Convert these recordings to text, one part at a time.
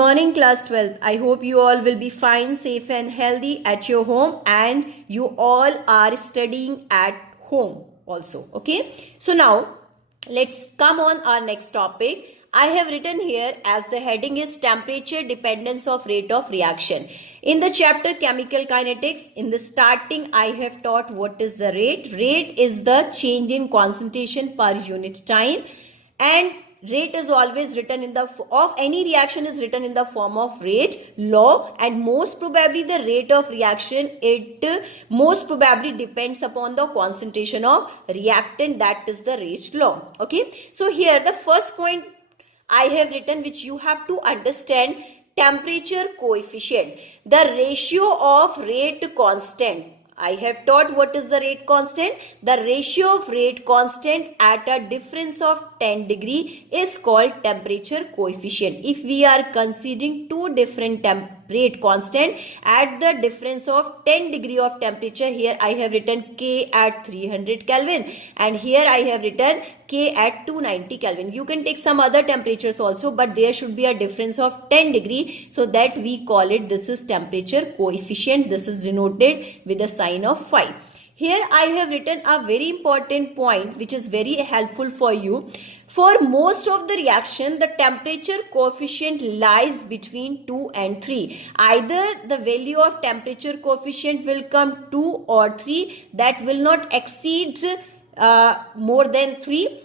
morning, class 12th. I hope you all will be fine, safe and healthy at your home, and you all are studying at home also. Okay. So now let's come on our next topic. I have written here as the heading is temperature dependence of rate of reaction. In the chapter chemical kinetics, in the starting I have taught what is the rate. Rate is the change in concentration per unit time, and rate is always written in the of any reaction is written in the form of rate law, and most probably the rate of reaction, it most probably depends upon the concentration of reactant, that is the rate law. Okay, so here the first point I have written, which you have to understand, temperature coefficient, the ratio of rate constant. I have taught what is the rate constant. The ratio of rate constant at a difference of 10 degree is called temperature coefficient. If we are considering two different rate constant at the difference of 10 degree of temperature, here I have written K at 300 Kelvin and here I have written K at 290 Kelvin. You can take some other temperatures also, but there should be a difference of 10 degree, so that we call it, this is temperature coefficient. This is denoted with a sign of phi. Here I have written a very important point which is very helpful for you. For most of the reaction, the temperature coefficient lies between 2 and 3. Either the value of temperature coefficient will come 2 or 3, that will not exceed more than 3.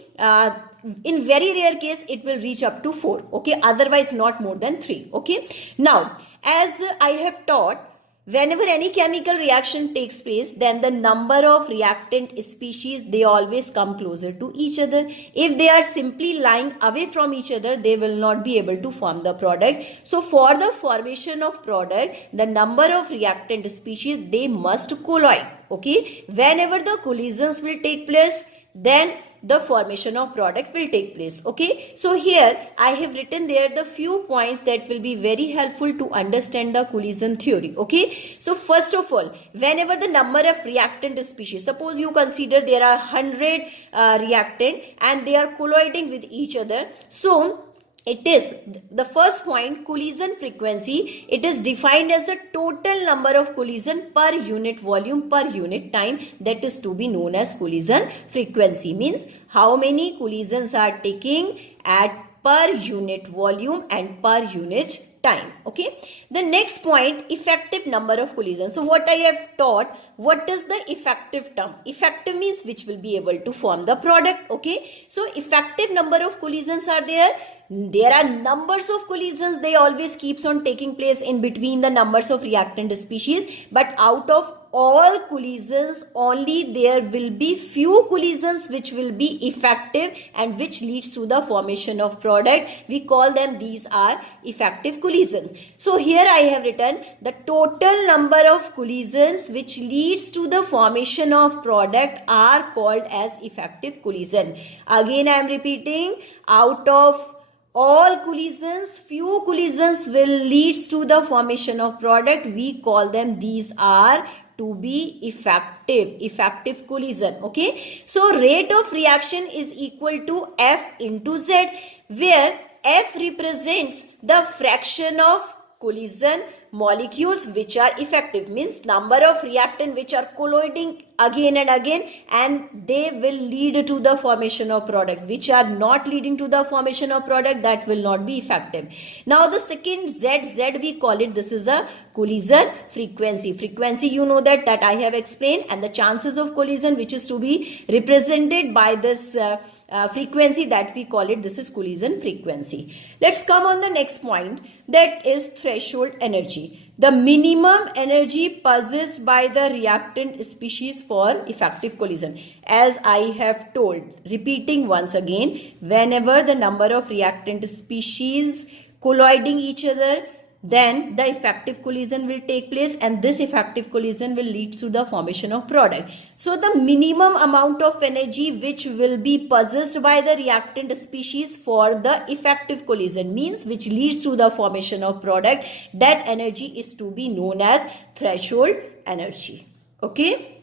In very rare case it will reach up to 4. Okay, otherwise not more than 3. Okay, now as I have taught, whenever any chemical reaction takes place, then the number of reactant species, they always come closer to each other. If they are simply lying away from each other, they will not be able to form the product. So for the formation of product, the number of reactant species, they must colloid. Okay, whenever the collisions will take place, then the formation of product will take place. Okay, so here I have written there the few points that will be very helpful to understand the collision theory. Okay, so first of all, whenever the number of reactant species, suppose you consider there are 100 reactant and they are colloiding with each other, so it is the first point, collision frequency. It is defined as the total number of collision per unit volume per unit time, that is to be known as collision frequency. Means how many collisions are taking at per unit volume and per unit time. Okay, the next point, effective number of collisions. So what I have taught, what is the effective term? Effective means which will be able to form the product. Okay, so effective number of collisions are there. There are numbers of collisions, they always keeps on taking place in between the numbers of reactant species, but out of all collisions, only there will be few collisions which will be effective and which leads to the formation of product. We call them, these are effective collisions. So here I have written the total number of collisions which leads to the formation of product are called as effective collision. Again I am repeating, out of all collisions, few collisions will leads to the formation of product. We call them, these are to be effective collision. Okay, so rate of reaction is equal to F into Z, where F represents the fraction of collision molecules which are effective, means number of reactant which are colloiding again and again, and they will lead to the formation of product. Which are not leading to the formation of product, that will not be effective. Now the second Z we call it, this is a collision frequency. You know that I have explained, and the chances of collision which is to be represented by this frequency, that we call it, this is collision frequency. Let's come on the next point, that is threshold energy, the minimum energy possessed by the reactant species for effective collision. As I have told, repeating once again, whenever the number of reactant species colloiding each other, then the effective collision will take place, and this effective collision will lead to the formation of product. So the minimum amount of energy which will be possessed by the reactant species for the effective collision, means which leads to the formation of product, that energy is to be known as threshold energy. Okay.